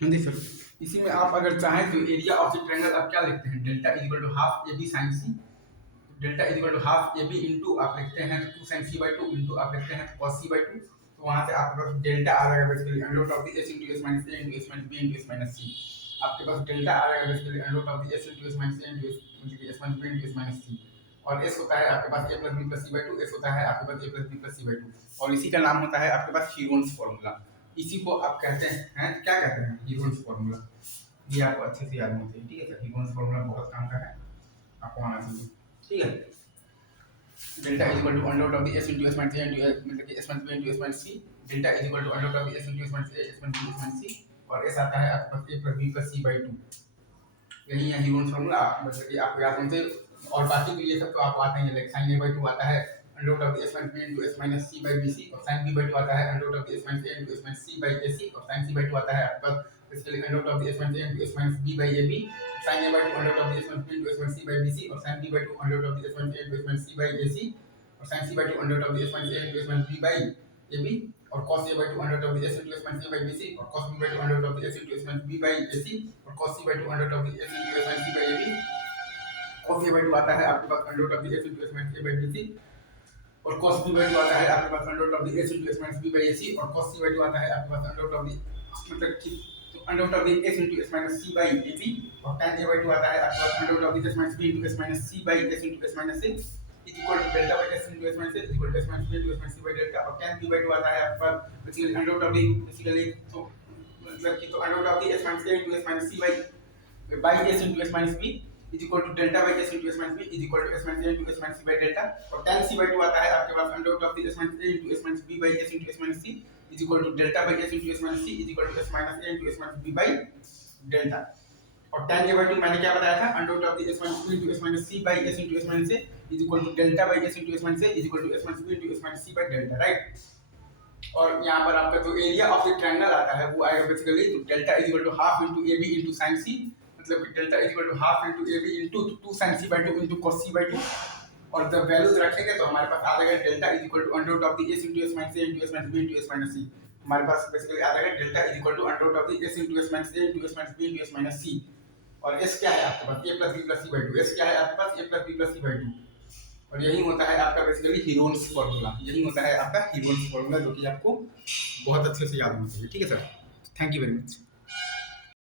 हाँ जी सर। इसी में आप अगर चाहें तो एरिया ऑफ द ट्रायंगल आप क्या लिखते हैं, delta is equal to half A B sine C. Delta is equal to half A B into आप लिखते हैं तो 2 साइन सी बाई 2 इंटू आप लिखते हैं तो कॉस सी बाई 2। तो वहाँ से आपके पास डेल्टा आ जाएगा basically under root of the S into S minus A into S minus B into S minus C. आपके पास डेल्टा आ जाएगा basically under root of the S into S minus A into S minus B into S minus C. और S होता है आपके पास A plus B plus C by 2, S होता है आपके पास A plus B plus C by 2। और इसी का नाम होता है आपके पास हीरोन्स फॉर्मूला। इसी को आप कहते हैं क्या कहते हैं, हीरोन्स फॉर्मूला। ये आपको अच्छे से याद होना चाहिए, ठीक है सर। हीरोन्स फॉर्मूला बहुत काम का है, आपको आना चाहिए, ठीक है। Delta is equal to under root of the S into S minus A into मतलब कि S minus B into S minus C. Delta is equal to under root of the S into S minus A S minus B S minus C. और S आता है आपके पास A plus B plus C by 2। यही है Heron's formula, मतलब कि आपको याद होना चाहिए। और बाकी तो ये सब तो आपको आते हैं, लाइक साइन ए बाई 2 आता है under root of the S minus B into S minus C by B C. और साइन बी बाई 2 आता है under root of the S minus A into S minus C by A C. और sine C by 2 आता है आपके पास basically under root of the S minus A into S minus B by A B. Sine A by 2 under root of the S minus B into S minus C by B C. और sine B by 2 under root of the S minus A into S minus C by A C. और sin c by 2 under root of the s minus a into s minus b by ab। और cos a by 2 under root of the s into s minus a by bc। और cos b by 2 under root of the s into s minus b by ac। और cos c by 2 under root of the s into s minus c by ab। cos a by 2 आता है आपके पास under root of the s into s minus a by bc। और cos b by 2 आता है आपके पास under root of the s into s minus b by ac। और cos c by 2 आता है आपके पास अंडर रूट ऑफ the मतलब कि under root of the s into s minus c by ab। और tan a by 2 आता है आपके पास under root of the s minus b into s minus c by s into s minus a is equal to delta by s into s minus a is equal to s minus b into s minus c by delta। और tan b by 2 आता है आपके पास basically under root of the basically तो मतलब कि तो under root of the s minus a into s minus c by s into s minus b is equal to delta by s into s minus b is equal to s minus a into s minus c by delta। और tan c by 2 आता है आपके पास under root of the s minus a into s minus b by s into s minus c is equal to delta by s into s minus c is equal to s minus a into s minus b by delta। और tan a by 2 मैंने क्या बताया था, under root of the s minus b into s minus c by s into s minus a is equal to delta by s into s minus a is equal to s minus b into s minus c by delta, right. और यहाँ पर आपका जो area of the triangle आता है वो आएगा basically तो delta is equal to half into A B into sin c। मतलब कि delta is equal to half into A B into 2 sin c by 2 into cos c by 2। और जब values रखेंगे तो हमारे पास आ जाएगा delta is equal to under root of the s into s minus a into s minus b into s minus c। हमारे पास basically आ जाएगा delta is equal to under root of the s into s minus a into s minus b into s minus c। और s क्या है आपके पास a plus b plus c by 2। s क्या है आपके पास a plus b plus c by 2। और यही होता है आपका बेसिकली हीरोन्स फॉर्मूला। यही होता है आपका हीरोन्स फॉर्मूला जो कि आपको बहुत अच्छे से याद होना चाहिए, ठीक है sir. Thank you very much.